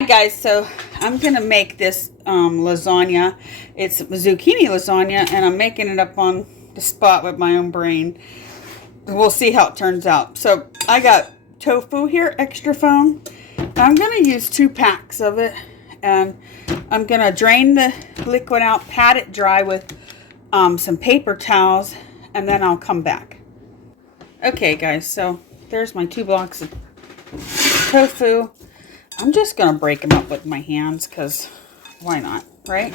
Hi guys, so I'm gonna make this lasagna. It's zucchini lasagna, and I'm making it up on the spot with my own brain. We'll see how it turns out. So I got tofu here, extra foam. I'm gonna use 2 packs of it, and I'm gonna drain the liquid out, pat it dry with some paper towels, and then I'll come back. Okay guys, so there's my 2 blocks of tofu. I'm just going to break them up with my hands because why not, right?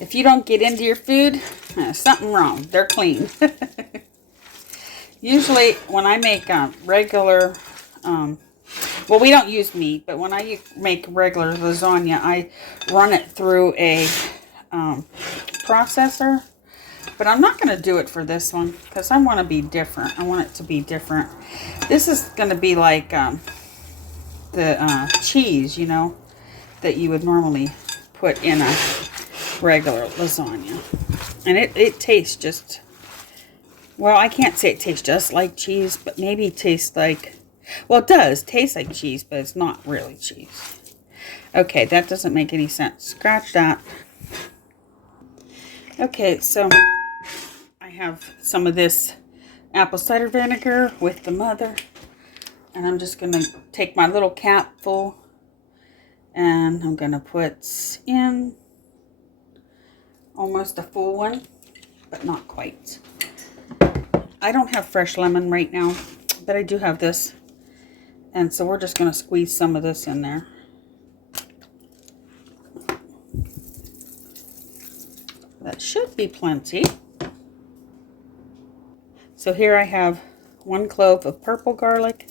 If you don't get into your food, there's something wrong. They're clean. Usually when I make regular, well, we don't use meat, but when I make regular lasagna, I run it through a processor. But I'm not going to do it for this one because I want to be different. I want it to be different. This is going to be like the cheese, you know, that you would normally put in a regular lasagna. And it tastes just, well, I can't say it tastes just like cheese, but maybe it tastes like, well, it does taste like cheese, but it's not really cheese. Okay, that doesn't make any sense. Scratch that. Okay, so I have some of this apple cider vinegar with the mother. And I'm just going to take my little capful and I'm going to put in almost a full one, but not quite. I don't have fresh lemon right now, but I do have this. And so we're just going to squeeze some of this in there. That should be plenty. So here I have 1 clove of purple garlic.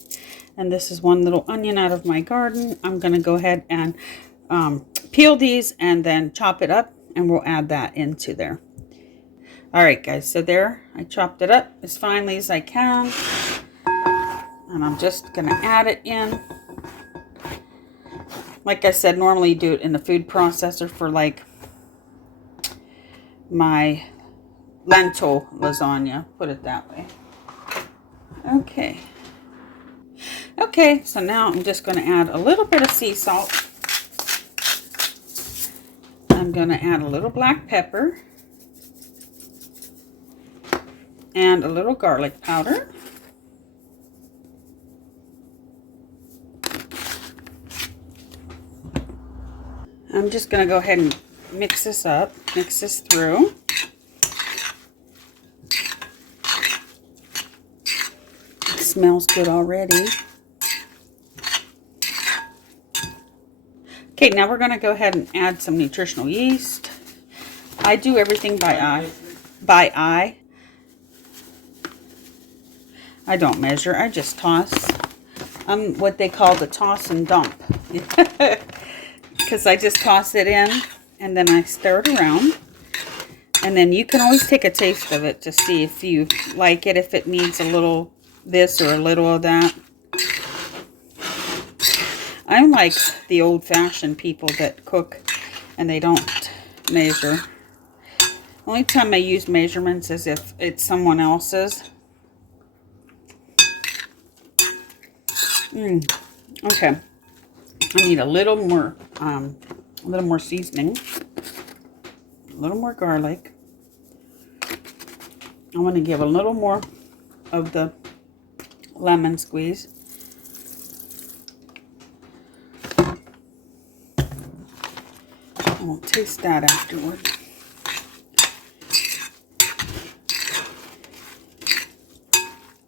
And this is 1 little onion out of my garden. I'm going to go ahead and peel these and then chop it up. And we'll add that into there. Alright guys, so there. I chopped it up as finely as I can. And I'm just going to add it in. Like I said, normally you do it in the food processor for like my lentil lasagna. Put it that way. Okay. Okay, so now I'm just going to add a little bit of sea salt. I'm going to add a little black pepper. And a little garlic powder. I'm just going to go ahead and mix this up, mix this through. It smells good already. Okay, now we're going to go ahead and add some nutritional yeast. I do everything by eye. I don't measure, I just toss. I'm what they call the toss and dump. Because I just toss it in and then I stir it around. And then you can always take a taste of it to see if you like it, if it needs a little this or a little of that. I'm like the old-fashioned people that cook and they don't measure. Only time I use measurements is if it's someone else's. Okay. I need a little more seasoning, a little more garlic. I want to give a little more of the lemon squeeze. I will taste that afterward.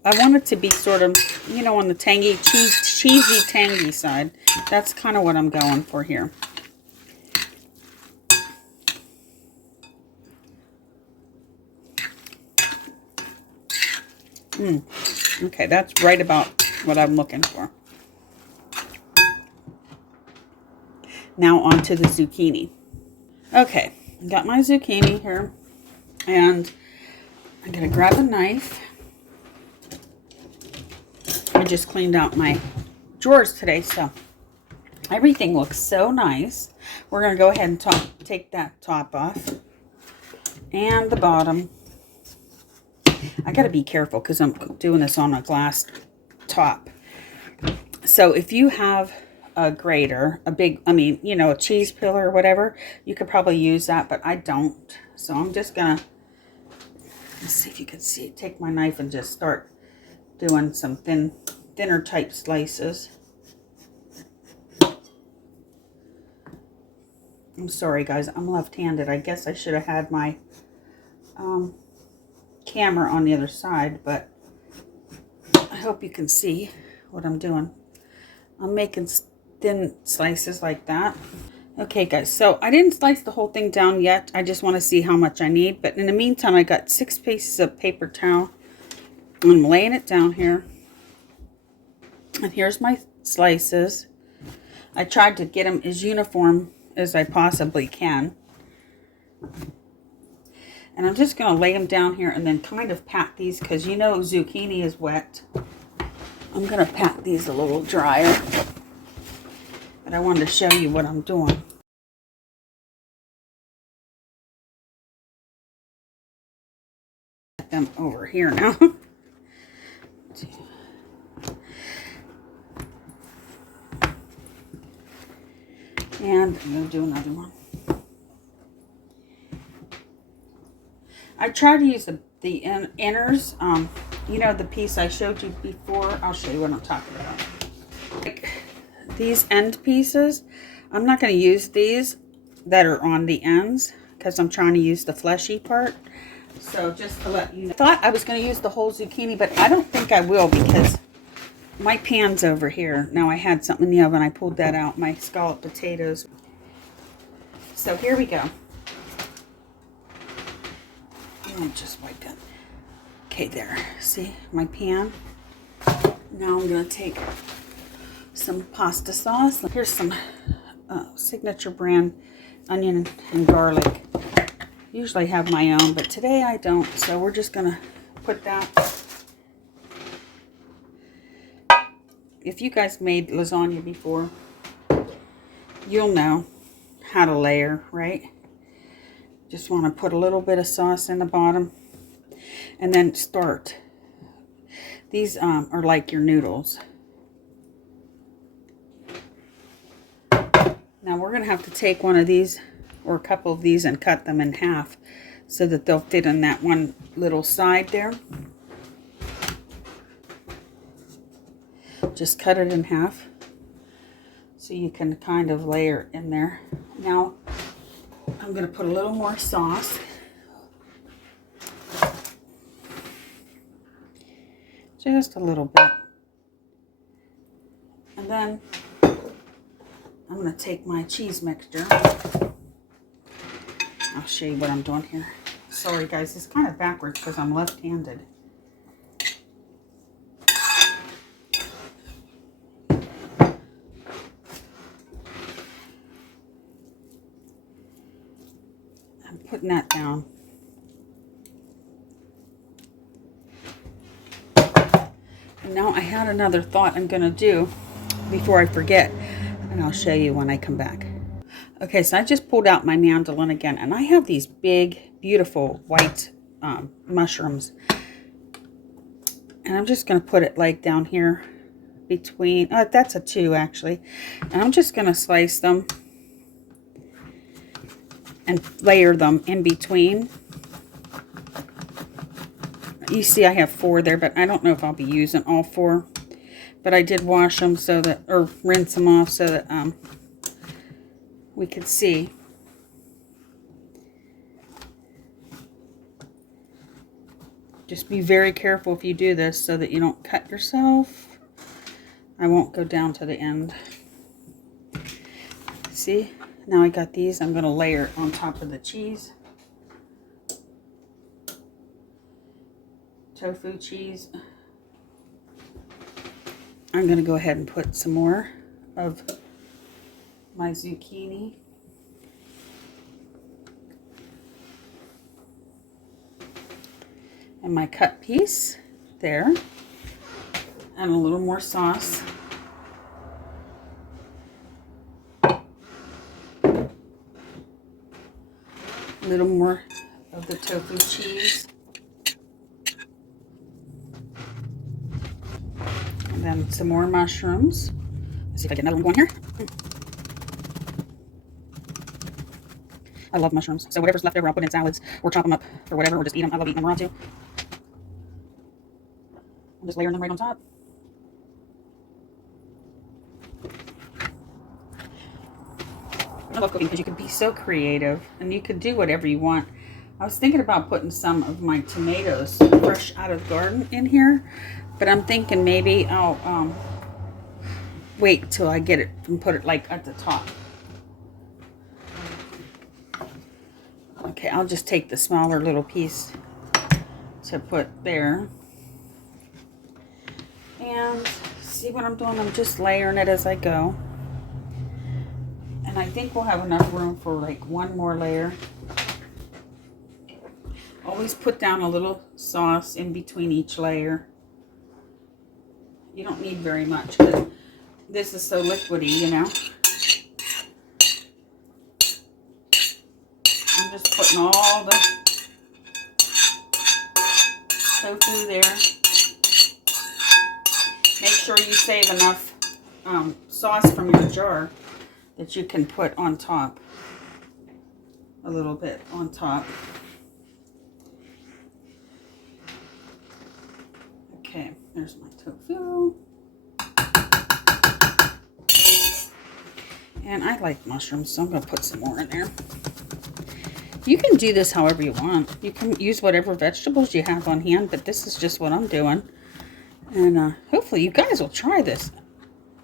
I want it to be sort of, you know, on the tangy, cheesy, tangy side. That's kind of what I'm going for here. Okay, that's right about what I'm looking for. Now onto the zucchini. Okay, I got my zucchini here, and I'm going to grab a knife. I just cleaned out my drawers today, so everything looks so nice. We're going to go ahead and take that top off and the bottom. I got to be careful because I'm doing this on a glass top. So if you have a grater, a big, I mean, you know, a cheese peeler or whatever. You could probably use that, but I don't. So I'm just gonna, let's see if you can see, take my knife and just start doing some thinner type slices. I'm sorry guys, I'm left-handed. I guess I should have had my camera on the other side, but I hope you can see what I'm doing. I'm making thin slices like that. Okay guys, so I didn't slice the whole thing down yet. I just want to see how much I need. But in the meantime, I got 6 pieces of paper towel. I'm laying it down here. And here's my slices. I tried to get them as uniform as I possibly can. And I'm just going to lay them down here and then kind of pat these, because you know zucchini is wet. I'm going to pat these a little drier. But I wanted to show you what I'm doing. Them over here now. And I'm going to do another one. I try to use the inners. You know the piece I showed you before? I'll show you what I'm talking about. Like these end pieces, I'm not going to use these that are on the ends because I'm trying to use the fleshy part. So just to let you know. I thought I was going to use the whole zucchini, but I don't think I will because my pan's over here. Now I had something in the oven. I pulled that out, my scalloped potatoes. So here we go. I'm just wipe it. Okay, there. See my pan? Now I'm going to take some pasta sauce. Here's some signature brand onion and garlic. Usually have my own, but today I don't. So we're just going to put that. If you guys made lasagna before, you'll know how to layer, right? Just want to put a little bit of sauce in the bottom and then start. These are like your noodles. Now we're going to have to take one of these or a couple of these and cut them in half so that they'll fit in that one little side there. Just cut it in half so you can kind of layer in there. Now I'm going to put a little more sauce. Just a little bit. And then I'm going to take my cheese mixture. I'll show you what I'm doing here. Sorry guys, it's kind of backwards because I'm left-handed. I'm putting that down. And now I had another thought I'm going to do before I forget, and I'll show you when I come back. Okay, so I just pulled out my mandolin again, and I have these big, beautiful white mushrooms. And I'm just going to put it like down here between, that's a 2 actually. And I'm just going to slice them and layer them in between. You see I have 4 there, but I don't know if I'll be using all 4. But I did wash them so that, or rinse them off so that we could see. Just be very careful if you do this so that you don't cut yourself. I won't go down to the end. See? Now I got these. I'm going to layer it on top of the cheese. Tofu cheese. I'm going to go ahead and put some more of my zucchini. And my cut piece there. And a little more sauce. A little more of the tofu cheese. And then some more mushrooms. Let's see if I get another one going here. I love mushrooms. So whatever's left over, I'll put in salads or chop them up or whatever, or just eat them. I love eating them raw too. I'm just layering them right on top. I love cooking because you can be so creative and you can do whatever you want. I was thinking about putting some of my tomatoes fresh out of the garden in here, but I'm thinking maybe I'll wait till I get it and put it like at the top. Okay, I'll just take the smaller little piece to put there. And see what I'm doing? I'm just layering it as I go. And I think we'll have enough room for like one more layer. Always put down a little sauce in between each layer. You don't need very much because this is so liquidy, you know. I'm just putting all the tofu there. Make sure you save enough sauce from your jar that you can put on top. A little bit on top. Okay, there's my tofu. And I like mushrooms, so I'm going to put some more in there. You can do this however you want. You can use whatever vegetables you have on hand, but this is just what I'm doing. And hopefully you guys will try this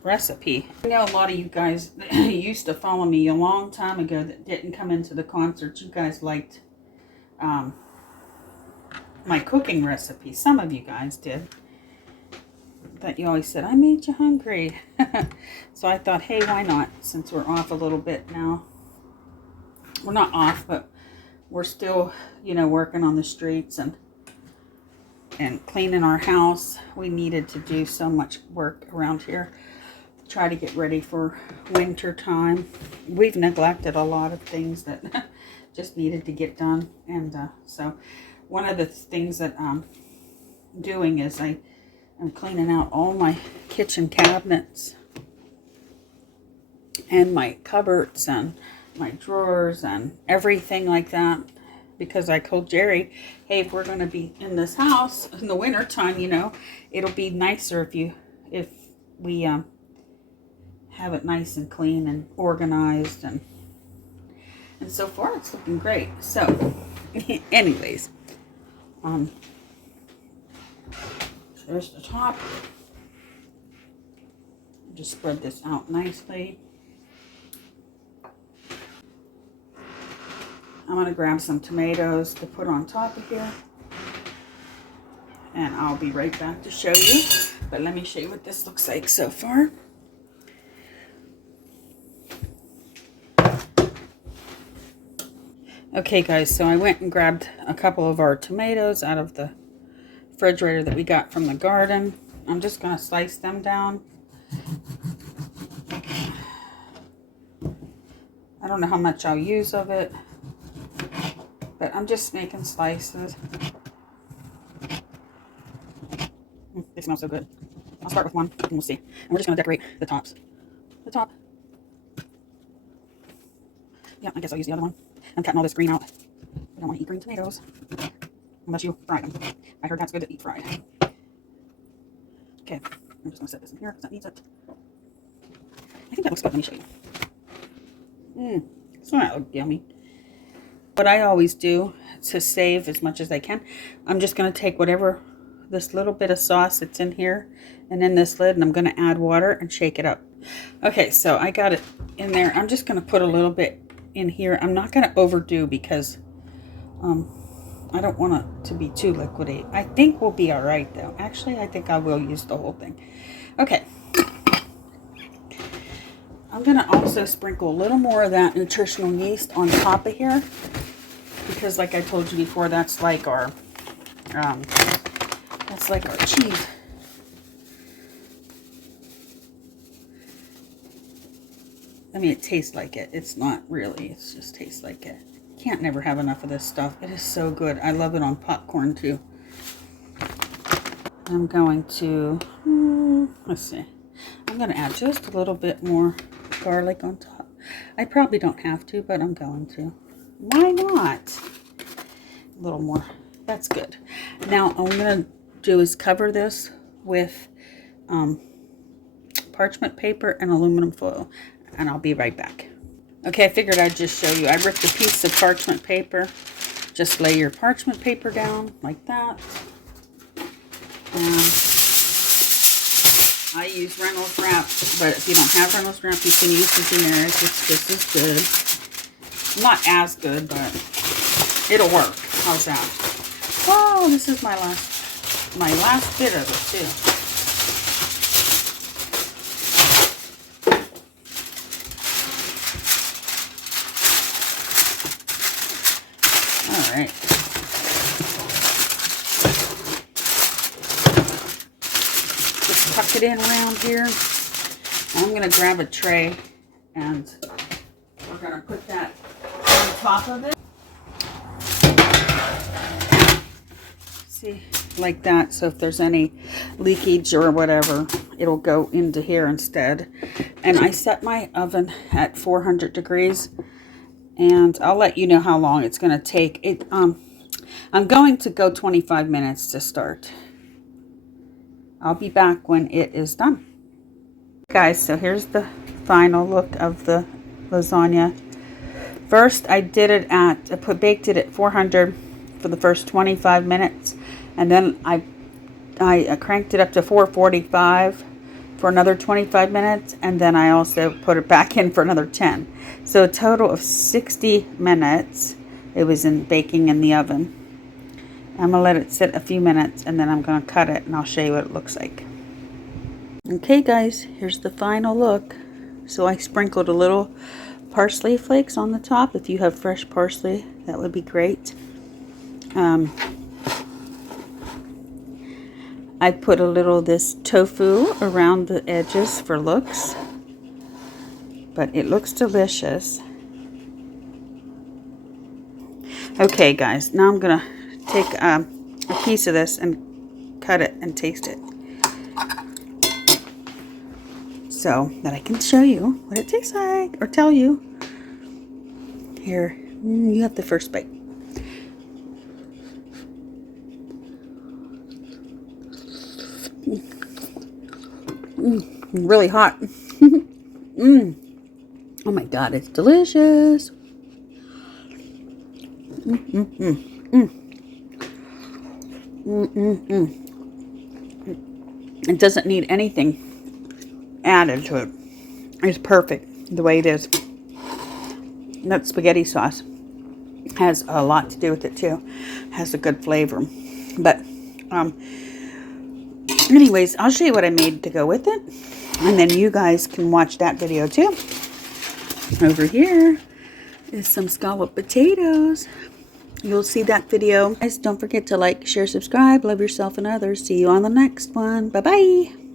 recipe. I know a lot of you guys used to follow me a long time ago that didn't come into the concerts. You guys liked my cooking recipe. Some of you guys did. But you always said, I made you hungry. So I thought, hey, why not? Since we're off a little bit now. We're not off, but we're still, you know, working on the streets and cleaning our house. We needed to do so much work around here. Try to get ready for winter time. We've neglected a lot of things that just needed to get done. And so one of the things that I'm doing is I'm cleaning out all my kitchen cabinets and my cupboards and my drawers and everything like that, because I told Jerry, hey, if we're going to be in this house in the winter time, you know, it'll be nicer if we have it nice and clean and organized, and so far it's looking great. So anyways, there's the top. Just spread this out nicely. I'm going to grab some tomatoes to put on top of here. And I'll be right back to show you. But let me show you what this looks like so far. Okay guys, so I went and grabbed a couple of our tomatoes out of the refrigerator that we got from the garden. I'm just going to slice them down. I don't know how much I'll use of it, but I'm just making slices. They smell so good. I'll start with one and we'll see. And we're just going to decorate the tops. The top. Yeah, I guess I'll use the other one. I'm cutting all this green out. I don't want to eat green tomatoes unless you fry them. I heard that's good to eat fried. Okay, I'm just going to set this in here because that needs it. I think that looks good. Let me show you. Doesn't that look yummy? What I always do to save as much as I can, I'm just going to take whatever, this little bit of sauce that's in here and in this lid, and I'm going to add water and shake it up. Okay, so I got it in there. I'm just going to put a little bit in here. I'm not going to overdo because I don't want it to be too liquidy. I think we'll be all right though. Actually, I think I will use the whole thing. Okay. I'm going to also sprinkle a little more of that nutritional yeast on top of here, because like I told you before, that's like our cheese. I mean, it tastes like it. It's not really. It just tastes like it. Can't never have enough of this stuff. It is so good. I love it on popcorn too. I'm going to, let's see. I'm going to add just a little bit more garlic on top. I probably don't have to, but I'm going to. Why not? A little more. That's good. Now, all I'm going to do is cover this with parchment paper and aluminum foil. And I'll be right back. Okay, I figured I'd just show you. I ripped a piece of parchment paper. Just lay your parchment paper down like that. And I use Reynolds wrap, but if you don't have Reynolds wrap, you can use the generic. It's just as good. Not as good, but it'll work. How's that? Oh, this is my last bit of it too. All right. Just tuck it in around here. I'm going to grab a tray and we're going to put that on top of it. See, like that. So if there's any leakage or whatever, it'll go into here instead. And I set my oven at 400 degrees. And I'll let you know how long it's going to take. I'm going to go 25 minutes to start. I'll be back when it is done. Guys, so here's the final look of the lasagna. First, I baked it at 400 for the first 25 minutes. And then I cranked it up to 445 for another 25 minutes. And then I also put it back in for another 10. So a total of 60 minutes it was in baking in the oven. I'm going to let it sit a few minutes and then I'm going to cut it and I'll show you what it looks like. Okay guys, here's the final look. So I sprinkled a little parsley flakes on the top. If you have fresh parsley, that would be great. I put a little of this tofu around the edges for looks. But it looks delicious. Okay guys, now I'm going to take a piece of this and cut it and taste it. So that I can show you what it tastes like or tell you. Here, you have the first bite. Really hot. Oh my God, it's delicious. It doesn't need anything added to it. It's perfect the way it is. That spaghetti sauce has a lot to do with it too. It has a good flavor. But anyways, I'll show you what I made to go with it. And then you guys can watch that video too. Over here is some scalloped potatoes. You'll see that video. Guys, don't forget to like, share, subscribe. Love yourself and others. See you on the next one. Bye-bye.